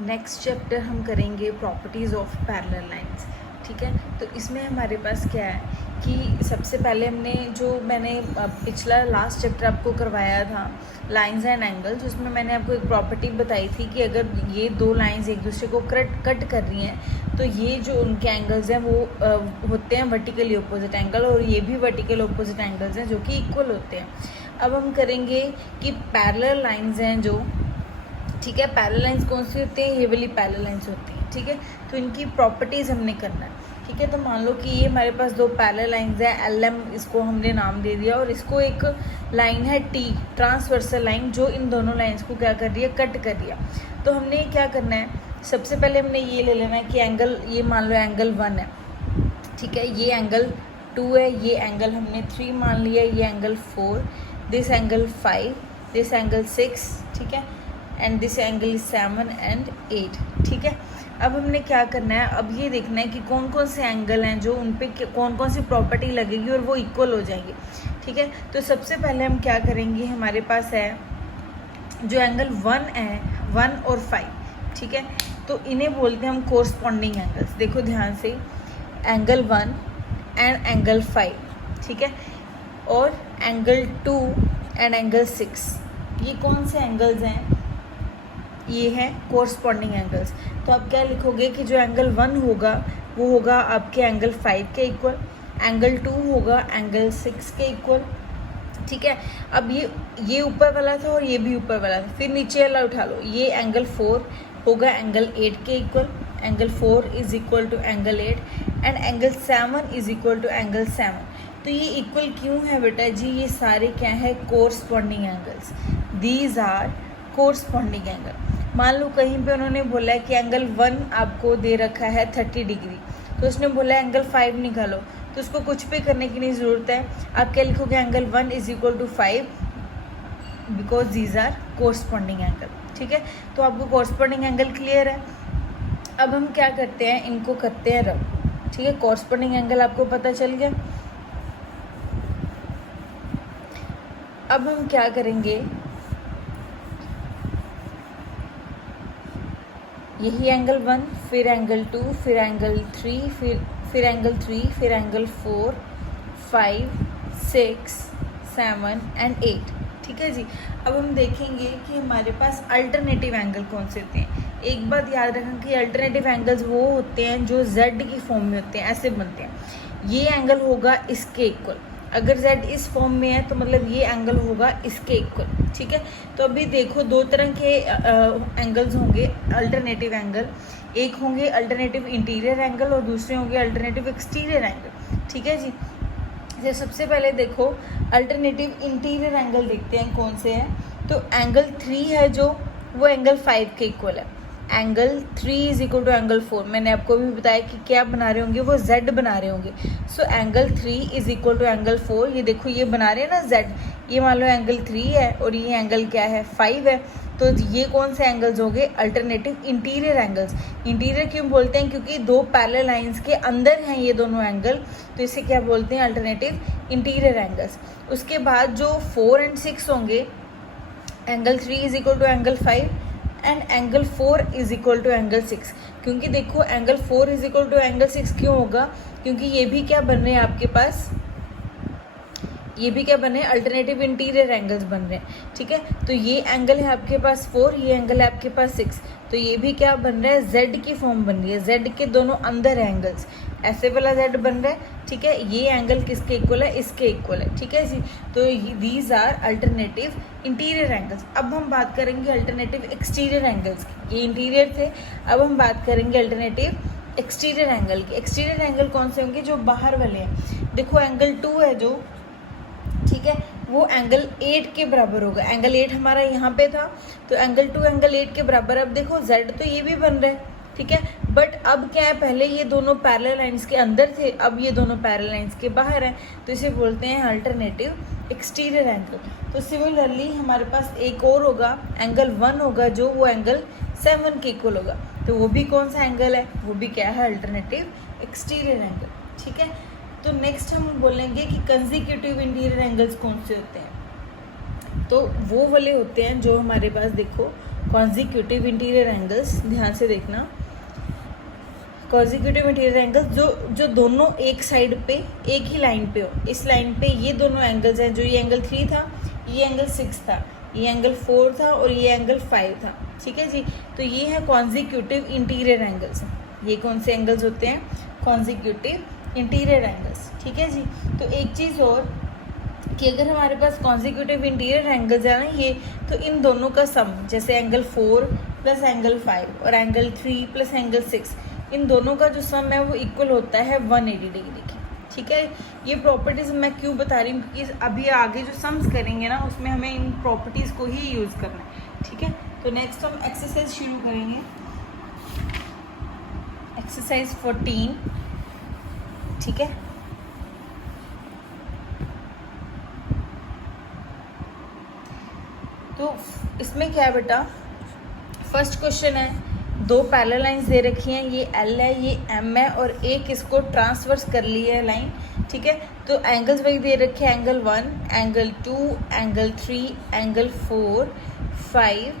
Next chapter हम करेंगे properties of parallel lines. ठीक है, तो इसमें हमारे पास क्या है कि सबसे पहले मैंने पिछला लास्ट चैप्टर आपको करवाया था लाइंस एंड एंगल्स, उसमें मैंने आपको एक प्रॉपर्टी बताई थी कि अगर ये दो लाइंस एक दूसरे को कट कर रही हैं तो ये जो उनके एंगल्स हैं वो होते हैं वर्टिकली अपोजिट एंगल, और ये भी वर्टिकल अपोजिट एंगल्स हैं जो कि इक्वल होते हैं। अब हम करेंगे कि पैरेलल लाइंस हैं जो, ठीक है, पैरेलल लाइंस कौन सी होती हैं, ये वाली पैरेलल लाइंस होती हैं। ठीक है, तो इनकी प्रॉपर्टीज़ हमने करना है। ठीक है, तो मान लो कि ये हमारे पास दो पैरेलल लाइंस है, LM इसको हमने नाम दे दिया, और इसको एक लाइन है T ट्रांसवर्सल लाइन जो इन दोनों लाइंस को क्या कर रही है, कट कर रही है। तो हमने क्या करना है, सबसे पहले हमने ये ले लेना है कि एंगल, ये मान लो एंगल 1 है, ठीक है, ये एंगल 2 है, ये एंगल हमने 3 मान लिया, ये angle 4, this angle 5, this angle 6, ठीक है, and this angle is 7 and 8। ठीक है, अब हमने क्या करना है, अब ये देखना है कि कौन कौन से एंगल हैं जो उन पे कौन कौन सी प्रॉपर्टी लगेगी और वो इक्वल हो जाएंगे। ठीक है, तो सबसे पहले हम क्या करेंगे, हमारे पास है जो एंगल 1 है, 1 और 5, ठीक है, तो इन्हें बोलते हैं हम कोरस्पॉन्डिंग एंगल्स। देखो ध्यान से, एंगल 1 एंड एंगल 5, ठीक है, और एंगल 2 एंड एंगल 6, ये कौन से एंगल्स हैं, ये है कोरस्पॉन्डिंग एंगल्स। तो आप क्या लिखोगे कि जो एंगल 1 होगा वो होगा आपके एंगल 5 के इक्वल, एंगल 2 होगा एंगल 6 के इक्वल। ठीक है, अब ये ऊपर वाला था और ये भी ऊपर वाला था, फिर नीचे वाला उठा लो, ये एंगल 4 होगा एंगल 8 के equal, angle 4 is equal to angle 8, and angle 7 is equal to angle 7। तो ये इक्वल क्यों है बेटा जी, ये सारे क्या है, corresponding angles, these are corresponding angle. मान लो कहीं पे उन्होंने बोला है कि एंगल 1 आपको दे रखा है 30 डिग्री, तो उसने बोला है एंगल 5 निकालो, तो उसको कुछ भी करने की नहीं ज़रूरत है, आप क्या लिखोगे, angle 1 is equal to 5 because these are corresponding angle. ठीक है, तो आपको कोरस्पॉन्डिंग एंगल क्लियर है। अब हम क्या करते हैं, इनको करते हैं रब। ठीक है, कोरस्पॉन्डिंग एंगल आपको पता चल गया। अब हम क्या करेंगे, यही एंगल 1, फिर एंगल 2, फिर एंगल 3, फिर एंगल 3, फिर एंगल 4, 5, 6, 7 एंड 8। ठीक है जी, अब हम देखेंगे कि हमारे पास अल्टरनेटिव एंगल कौन से होते हैं। एक बात याद रखें कि अल्टरनेटिव एंगल्स वो होते हैं जो Z की फॉर्म में होते हैं, ऐसे बनते हैं। ये एंगल होगा इसके इक्वल, अगर Z इस फॉर्म में है तो मतलब ये एंगल होगा इसके इक्वल। ठीक है, तो अभी देखो दो तरह के एंगल्स होंगे अल्टरनेटिव एंगल, एक होंगे अल्टरनेटिव इंटीरियर एंगल और दूसरे होंगे अल्टरनेटिव एक्सटीरियर एंगल। ठीक है जी, तो सबसे पहले देखो अल्टरनेटिव इंटीरियर एंगल देखते हैं कौन से हैं। तो एंगल 3 है जो, वो एंगल 5 के इक्वल है, angle 3 is equal to angle 4। मैंने आपको भी बताया कि क्या बना रहे होंगे, वो Z बना रहे होंगे। So angle 3 is equal to angle 4, ये देखो ये बना रहे हैं ना Z, ये मान लो एंगल 3 है और ये एंगल क्या है, 5 है। तो ये कौन से एंगल्स हो गए, अल्टरनेटिव इंटीरियर एंगल्स। इंटीरियर क्यों बोलते हैं, क्योंकि दो पैरेलल लाइंस के अंदर हैं ये दोनों एंगल, तो इसे क्या बोलते हैं, अल्टरनेटिव इंटीरियर एंगल्स। उसके बाद जो 4 एंड 6 होंगे, angle 3 is equal to angle 5 and angle 4 is equal to angle 6। क्योंकि देखो angle 4 is equal to angle 6 क्यों होगा, क्योंकि ये भी क्या बन रहे हैं आपके पास, ये भी क्या बन रहे हैं, अल्टरनेटिव इंटीरियर एंगल्स बन रहे हैं। ठीक है, तो ये एंगल है आपके पास 4, ये एंगल है आपके पास 6, तो ये भी क्या बन रहा है, Z की फॉर्म बन रही है, Z के दोनों अंदर एंगल्स, ऐसे वाला Z बन रहा है। ठीक है, ये एंगल किसके इक्वल है, इसके इक्वल है। ठीक है जी, तो these are alternative interior angles. अब हम बात करेंगे अल्टरनेटिव एक्सटीरियर एंगल्स की, ये इंटीरियर थे, अब हम बात करेंगे अल्टरनेटिव एक्सटीरियर एंगल की। एक्सटीरियर एंगल कौन से होंगे, जो बाहर वाले हैं। देखो एंगल 2 है जो, ठीक है, वो एंगल 8 के बराबर होगा। एंगल 8 हमारा यहाँ पे था, तो एंगल 2 एंगल 8 के बराबर। अब देखो Z तो ये भी बन रहा है, ठीक है, बट अब क्या है, पहले ये दोनों पैरेलल लाइंस के अंदर थे, अब ये दोनों पैरेलल लाइंस के बाहर हैं, तो इसे बोलते हैं अल्टरनेटिव एक्सटीरियर एंगल। तो सिमिलरली हमारे पास एक और होगा, एंगल 1 होगा जो, वो एंगल 7 के इक्वल होगा, तो वो भी कौन सा एंगल है, वो भी क्या है, अल्टरनेटिव एक्सटीरियर एंगल। ठीक है, तो नेक्स्ट हम बोलेंगे कि कंसेक्यूटिव इंटीरियर एंगल्स कौन से होते हैं। तो वो वाले होते हैं जो हमारे पास देखो कॉन्जिक्यूटिव इंटीरियर एंगल्स, ध्यान से देखना, कॉन्जिक्यूटिव इंटीरियर एंगल्स जो दोनों एक साइड पे एक ही लाइन पे हो। इस लाइन पे ये दोनों एंगल्स हैं, जो ये एंगल 3 था, ये एंगल 6 था, ये एंगल 4 था और ये एंगल 5 था, ठीक है जी। तो ये है कॉन्जिक्यूटिव इंटीरियर एंगल्स। ये कौन से एंगल्स होते हैं? कॉन्जिक्यूटिव इंटीरियर एंगल्स, ठीक है जी। तो एक चीज़ और कि अगर हमारे पास कॉन्जिक्यूटिव इंटीरियर एंगल्स है ना ये, तो इन दोनों का सम, जैसे एंगल 4 प्लस एंगल 5 और एंगल 3 प्लस एंगल 6, इन दोनों का जो सम है वो इक्वल होता है 180 डिग्री की, ठीक है। ये प्रॉपर्टीज़ मैं क्यों बता रही हूँ, क्योंकि अभी आगे जो सम्स करेंगे ना उसमें हमें इन प्रॉपर्टीज़ को ही यूज़ करना है, ठीक है। तो नेक्स्ट हम एक्सरसाइज शुरू करेंगे, एक्सरसाइज 14, ठीक है। तो इसमें क्या है बेटा, फर्स्ट क्वेश्चन है, दो पैरेलल लाइंस दे रखी हैं, ये एल है, ये एम है और एक इसको ट्रांसवर्स कर ली है लाइन, ठीक है। तो एंगल्स वही दे रखे हैं, angle 1, angle 2, angle 3, angle 4, 5,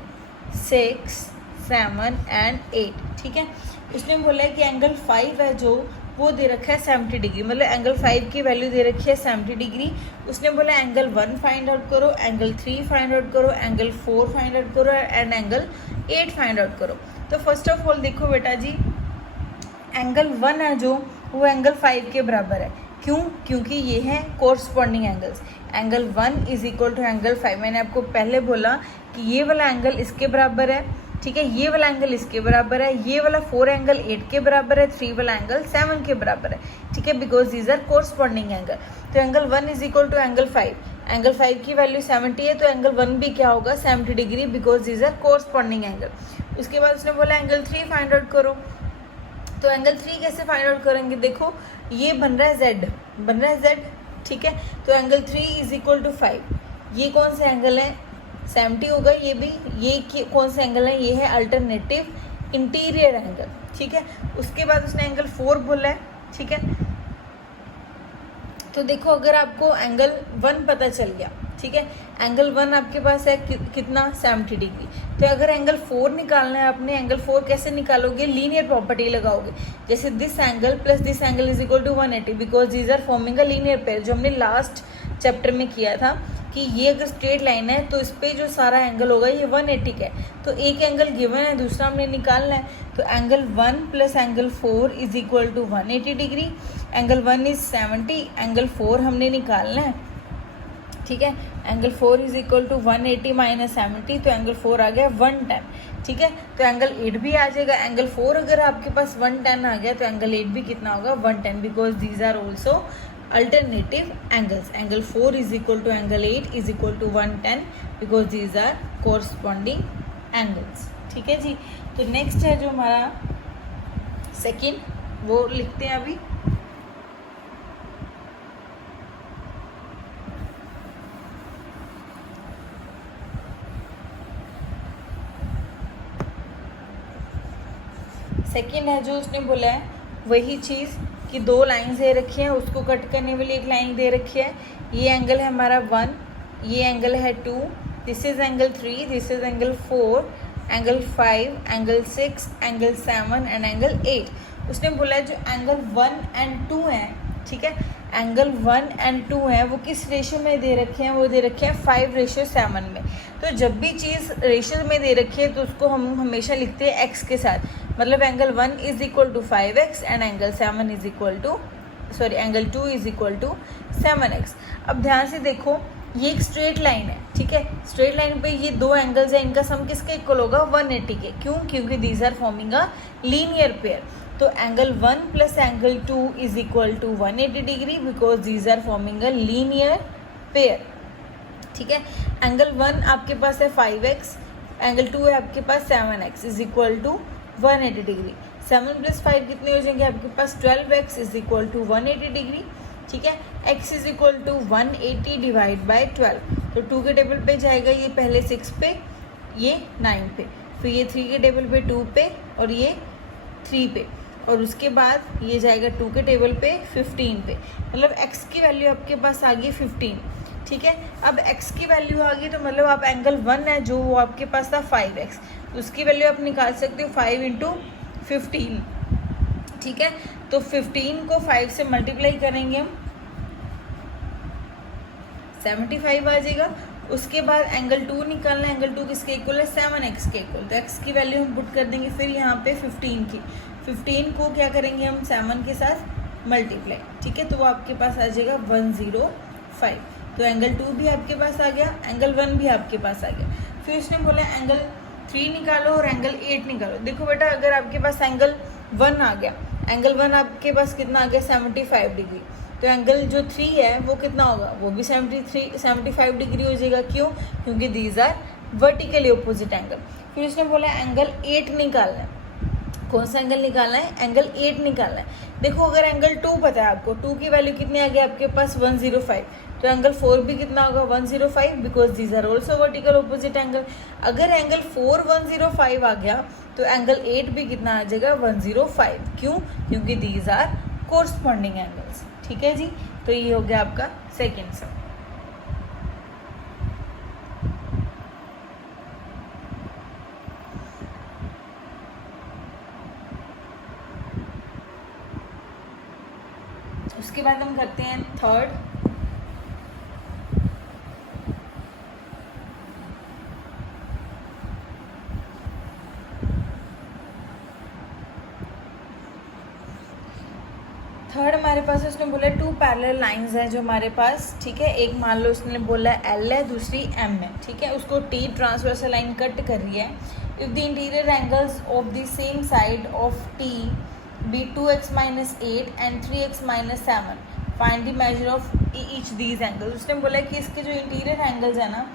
6, 7 and 8, ठीक है। उसने बोला है कि एंगल 5 है जो वो दे रखा है 70 डिग्री, मतलब एंगल 5 की वैल्यू दे रखी है 70 डिग्री। उसने बोला एंगल 1 फाइंड आउट करो, एंगल 3 फाइंड आउट करो, एंगल 4 फाइंड आउट करो एंड एंगल 8 फाइंड आउट करो। तो फर्स्ट ऑफ ऑल देखो बेटा जी, एंगल 1 है जो वो एंगल 5 के बराबर है। क्यों? क्योंकि ये है corresponding angles. Angle 1 is equal to angle 5। मैंने आपको पहले बोला कि ये वाला एंगल इसके बराबर है, ठीक है, ये वाला एंगल इसके बराबर है, ये वाला 4 एंगल 8 के बराबर है, 3 वाला एंगल 7 के बराबर है, ठीक है, because these are corresponding angle. तो angle 1 is equal to angle 5, angle 5 की वैल्यू 70 है, तो एंगल 1 भी क्या होगा? 70 degree, because these are corresponding angle. उसके बाद उसने बोला एंगल 3 फाइंड आउट करो। तो एंगल 3 कैसे फाइंड आउट करेंगे? देखो ये बन रहा है Z, बन रहा है Z, ठीक है। तो एंगल 3 इज इक्वल टू 5। ये कौन सा एंगल है? 70 होगा ये भी। ये कौन सा एंगल है? ये है अल्टरनेटिव इंटीरियर एंगल, ठीक है। उसके बाद उसने एंगल 4 बोला है, ठीक है। तो देखो अगर आपको एंगल 1 पता चल गया, ठीक है, एंगल 1 आपके पास है कितना? 70 डिग्री। तो अगर एंगल 4 निकालना है आपने, एंगल 4 कैसे निकालोगे? लीनियर प्रॉपर्टी लगाओगे, जैसे this angle plus this angle is equal to 180, because these are forming a linear pair, जो हमने लास्ट चैप्टर में किया था कि ये अगर स्ट्रेट लाइन है तो इस पे जो सारा एंगल होगा ये 180 का है। तो एक एंगल गिवन है, दूसरा हमने निकालना है। तो angle 1 plus angle 4 is equal to 180 degree. Angle 1 is 70, angle 4 हमने निकालना है, ठीक है। Angle 4 is equal to 180 minus 70, तो एंगल 4 आ गया 110, ठीक है। तो एंगल 8 भी आ जाएगा। एंगल 4 अगर आपके पास 110 आ गया तो एंगल 8 भी कितना होगा? 110, because these are also alternative angles. Angle 4 is equal to angle 8 is equal to 110 because these are corresponding angles, ठीक है जी। तो नेक्स्ट है जो हमारा सेकेंड, वो लिखते हैं अभी। सेकेंड है जो उसने बोला है वही चीज़ कि दो लाइंस दे रखी हैं, उसको कट करने वाली एक लाइन दे रखी है। ये एंगल है हमारा 1, ये एंगल है 2, this is angle 3, this is angle 4, angle 5, angle 6, angle 7 and angle 8। उसने बोला है जो एंगल 1 एंड 2 है, ठीक है, एंगल 1 एंड 2 है वो किस रेशियो में दे रखे हैं? वो दे रखे हैं 5:7 में। तो जब भी चीज़ रेशियो में दे रखी है तो उसको हम हमेशा लिखते हैं x के साथ, मतलब angle 1 is equal to 5x and angle 7 is equal to angle 2 is equal to 7x। अब ध्यान से देखो ये एक स्ट्रेट लाइन है, ठीक है, स्ट्रेट लाइन पे ये दो एंगल्स हैं, इनका सम किसके इक्वल होगा? 180 के। क्यों? क्योंकि these are forming a linear pair. तो angle 1 plus angle 2 is equal to 180 degree because these are forming a linear pair, ठीक है। एंगल 1 आपके पास है 5x, एंगल 2 है आपके पास 7x is equal to 180 degree. 7 plus 5 कितने हो जाएंगे आपके पास? 12x is equal to 180 degree, ठीक है। x is equal to 180 divide by 12। तो 2 के टेबल पे जाएगा ये पहले 6 पे, ये 9 पे, फिर ये 3 के टेबल पे 2 पे और ये 3 पे, और उसके बाद ये जाएगा 2 के टेबल पे 15 पे, मतलब x की वैल्यू आपके पास आ गई 15। ठीक है। अब x की वैल्यू आ गई तो मतलब आप एंगल 1 है जो वो आपके पास था 5x, तो उसकी वैल्यू आप निकाल सकते हो 5 इंटू 15, ठीक है। तो 15 को 5 से मल्टीप्लाई करेंगे हम 75 आ जाएगा। उसके बाद एंगल 2 निकालना है, एंगल 2 किसके इक्वल है 7x के इक्वल, तो x की वैल्यू हम पुट कर देंगे फिर यहाँ पे 15 की, 15 को क्या करेंगे हम 7 के साथ मल्टीप्लाई, ठीक है। तो वो आपके पास आ जाएगा 105। तो एंगल 2 भी आपके पास आ गया, एंगल 1 भी आपके पास आ गया। फिर उसने बोला एंगल 3 निकालो और एंगल 8 निकालो। देखो बेटा अगर आपके पास एंगल 1 आ गया, एंगल 1 आपके पास कितना आ गया 75 डिग्री, तो एंगल जो 3 है वो कितना होगा, वो भी 75 डिग्री हो जाएगा। क्यों? क्योंकि these are vertically opposite angle. फिर उसने बोला एंगल 8 निकालना है। कौन सा एंगल निकालना है? एंगल 8 निकालना है। देखो अगर एंगल 2 पता है आपको, 2 की वैल्यू कितनी आ गई आपके पास 105, तो एंगल 4 भी कितना होगा 105, because these are also vertical opposite angle. अगर एंगल 4 105 आ गया तो एंगल 8 भी कितना आ जाएगा 105। क्यों? क्योंकि दीज आर कोरस्पॉन्डिंग एंगल्स, ठीक है जी। तो ये हो गया आपका सेकेंड सम। उसके बाद हम करते हैं थर्ड। हमारे पास उसने बोला 2 पैरेलल लाइंस हैं जो हमारे पास, ठीक है। एक मान लो उसने बोला L है, दूसरी M है, ठीक है। उसको T ट्रांसवर्सल लाइन कट कर रही है। If the interior angles of the same side of T be 2x - 8 and 3x - 7, find the measure of each these angles. उसने बोला कि इसके जो इंटीरियर एंगल्स है ना,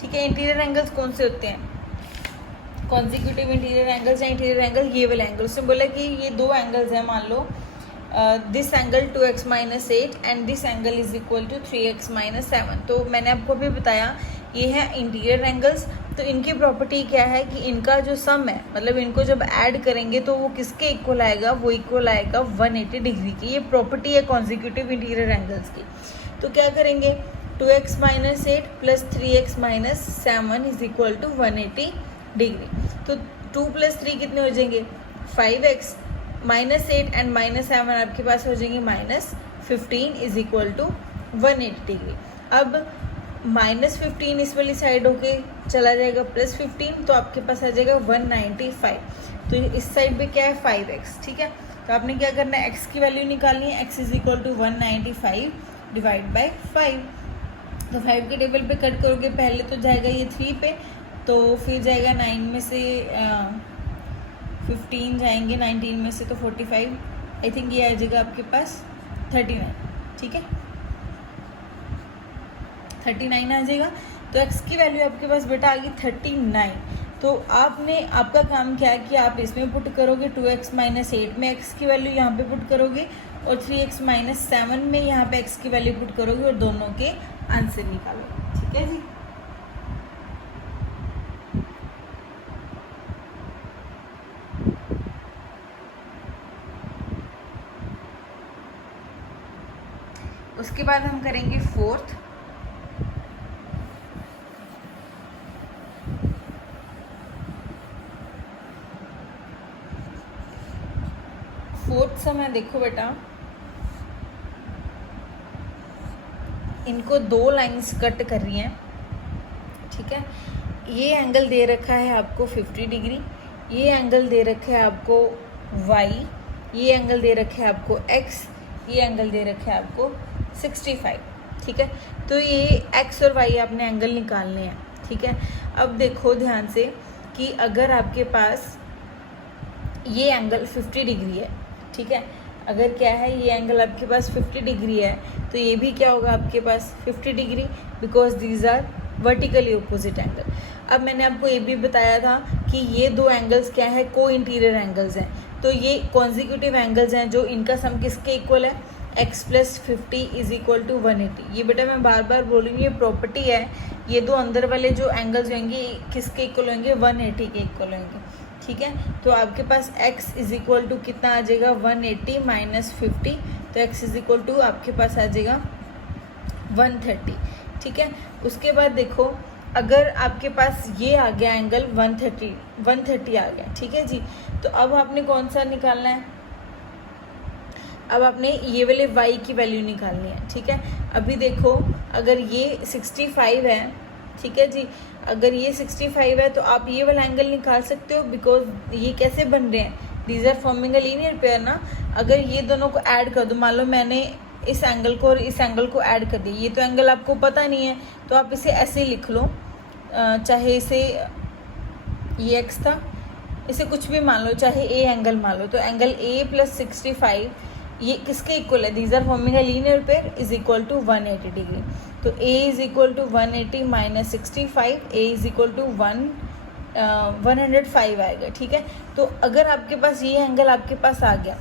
ठीक है। इंटीरियर एंगल्स कौन से होते हैं? कॉन्जिक्यूटिव इंटीरियर एंगल्स या इंटीरियर एंगल, ये वाले एंगल। उसने बोला कि ये दो एंगल्स हैं, मान लो this angle 2x - 8 and this angle is equal to 3x - 7। तो मैंने आपको भी बताया ये है इंटीरियर एंगल्स। तो इनकी प्रॉपर्टी क्या है कि इनका जो सम है, मतलब इनको जब ऐड करेंगे तो वो किसके इक्वल आएगा? वो इक्वल आएगा 180 डिग्री की। ये प्रॉपर्टी है कॉन्जिक्यूटिव इंटीरियर एंगल्स की। तो क्या करेंगे 2x - 8 plus 3x - 7 is equal to 180 degree. तो 2 + 3 कितने हो जाएंगे 5x, -8 एंड -7 आपके पास हो जाएंगे -15 इज इक्वल टू 180 डिग्री। अब -15 इस वाली साइड होके चला जाएगा +15, तो आपके पास आ जाएगा 195। तो इस साइड पे क्या है 5x, ठीक है। तो आपने क्या करना है x की वैल्यू निकालनी है, x is equal to 195 divide by 5। तो 5 के टेबल पे कट करोगे, पहले तो जाएगा ये 3 पे, तो फिर जाएगा 9 में से 15 जाएंगे, 19 में से तो 45, आई थिंक ये आ जाएगा आपके पास 39, ठीक है। 39 आ जाएगा। तो x की वैल्यू आपके पास बेटा आ गई 39। तो आपका काम क्या है कि आप इसमें पुट करोगे 2x - 8 में x की वैल्यू यहाँ पे पुट करोगे और 3x - 7 में यहाँ पे x की वैल्यू पुट करोगे और दोनों के आंसर निकालोगे, ठीक है जी। उसके बाद हम करेंगे फोर्थ। फोर्थ समय देखो बेटा, इनको दो लाइंस कट कर रही हैं, ठीक है। ये एंगल दे रखा है आपको 50 डिग्री, ये एंगल दे रखा है आपको y, ये एंगल दे रखा है आपको x, ये एंगल दे रखा है आपको 65, ठीक है। तो ये x और y आपने एंगल निकालने हैं, ठीक है। अब देखो ध्यान से कि अगर आपके पास ये एंगल 50 डिग्री है, ठीक है। अगर क्या है ये एंगल आपके पास 50 डिग्री है, तो ये भी क्या होगा आपके पास 50 degree, because these are vertically opposite angle. अब मैंने आपको ये भी बताया था कि ये दो एंगल्स क्या है, को इंटीरियर एंगल्स हैं। तो ये कॉन्जिक्यूटिव एंगल्स हैं जो इनका सम किसके इक्वल है, x + 50 इज इक्वल टू 180। ये बेटा मैं बार बार बोलूँगी, ये प्रॉपर्टी है। ये दो अंदर वाले जो एंगल्स होंगे किसके इक्वल होंगे, 180 के इक्वल होंगे, ठीक है। तो आपके पास x इज इक्वल टू कितना आ जाएगा 180 - 50, तो x इज इक्वल टू आपके पास आ जाएगा 130। ठीक है। उसके बाद देखो अगर आपके पास ये आ गया एंगल 130 आ गया, ठीक है जी। तो अब आपने कौन सा निकालना है, अब आपने ये वाले y की वैल्यू निकालनी है, ठीक है। अभी देखो अगर ये 65 है, ठीक है जी, अगर ये 65 है तो आप ये वाला एंगल निकाल सकते हो, बिकॉज ये कैसे बन रहे हैं, these are forming a linear pair ना। अगर ये दोनों को ऐड कर दो, मान लो मैंने इस एंगल को और इस एंगल को ऐड कर दिया, ये तो एंगल आपको पता नहीं है तो आप इसे ऐसे लिख लो, चाहे इसे ये x था, इसे कुछ भी मान लो, चाहे ए एंगल मान लो, तो एंगल a + 65 ये किसके इक्वल है, these are forming a linear pair, is equal to 180 degree. तो a is equal to 180 minus 65, a is equal to 105 आएगा, ठीक है। तो अगर आपके पास ये एंगल आपके पास आ गया,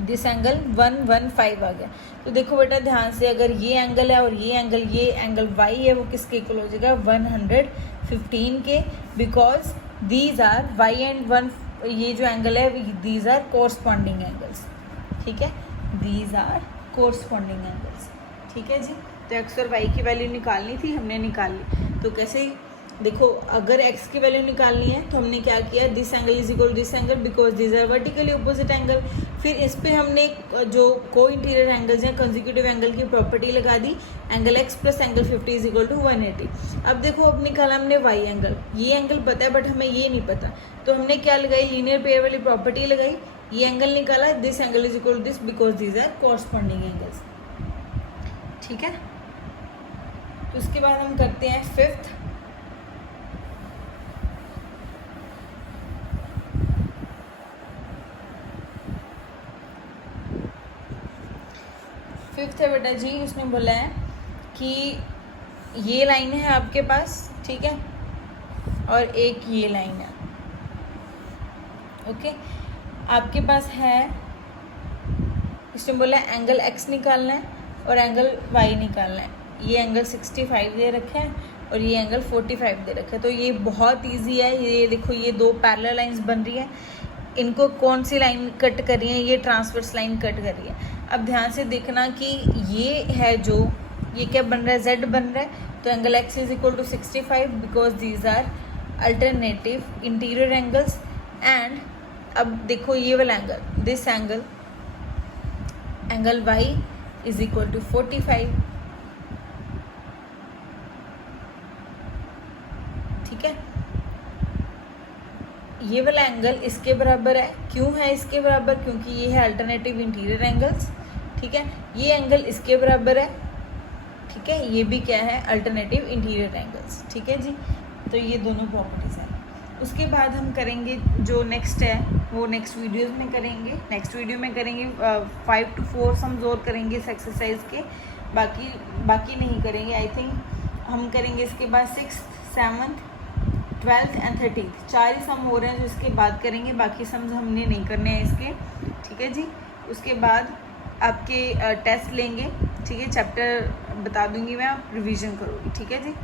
दिस एंगल 115 आ गया, तो देखो बेटा ध्यान से, अगर ये एंगल है और ये एंगल y है, वो किसके इक्वल हो जाएगा, 115 के, because these are y and 1, ये जो एंगल है दीज आर कोरस्पॉन्डिंग एंगल्स, ठीक है, दीज आर कोरस्पॉन्डिंग एंगल्स, ठीक है जी। तो x और y की वैल्यू निकालनी थी, हमने निकाल ली। तो कैसे, देखो अगर x की वैल्यू निकालनी है तो हमने क्या किया, this angle is equal to this angle because this are vertically opposite angle. फिर इस पे हमने जो को इंटीरियर एंगल्स हैं कंसेक्यूटिव एंगल की प्रॉपर्टी लगा दी, angle x plus angle 50 is equal to 180। अब देखो अब निकाला हमने y एंगल, ये एंगल पता है बट हमें ये नहीं पता, तो हमने क्या लगाई, लीनियर पेयर वाली प्रॉपर्टी लगाई, ये एंगल निकाला, this angle is equal to this because this are corresponding angles, ठीक है। तो उसके बाद हम करते हैं फिफ्थ। फिफ्थ है बेटा जी, उसने बोला है कि ये लाइन है आपके पास, ठीक है, और एक ये लाइन है, ओके। आपके पास है, इसने बोला है एंगल x निकालना है और एंगल y निकालना है। ये एंगल 65 दे रखा है और ये एंगल 45 दे रखा है, तो ये बहुत इजी है। ये देखो ये दो पैरेलल लाइंस बन रही है, इनको कौन सी लाइन कट कर रही है, ये ट्रांसवर्स लाइन कट कर रही है। अब ध्यान से देखना कि ये है जो, ये क्या बन रहा है, z बन रहा है, तो angle x is equal to 65 because these are alternative interior angles. And अब देखो ये वाला angle, this angle y is equal to 45, ठीक है। ये वाला एंगल इसके बराबर है, क्यों है इसके बराबर, क्योंकि ये है अल्टरनेटिव इंटीरियर एंगल्स, ठीक है। ये एंगल इसके बराबर है, ठीक है, ये भी क्या है, अल्टरनेटिव इंटीरियर एंगल्स, ठीक है जी। तो ये दोनों प्रॉपर्टीज हैं। उसके बाद हम करेंगे जो नेक्स्ट है वो नेक्स्ट वीडियोस में करेंगे, नेक्स्ट वीडियो में करेंगे 5 to 4 सम्स और करेंगे इस एक्सरसाइज के, बाकी नहीं करेंगे। आई थिंक हम करेंगे इसके बाद 6th, 7th, 12th and 13th, 4 ही सम हो रहे हैं जो इसके बाद करेंगे, बाकी सम्स हमने नहीं करने हैं इसके, ठीक है जी। उसके बाद आपके टेस्ट लेंगे, ठीक है, चैप्टर बता दूंगी मैं, आप रिवीजन करोगे, ठीक है जी।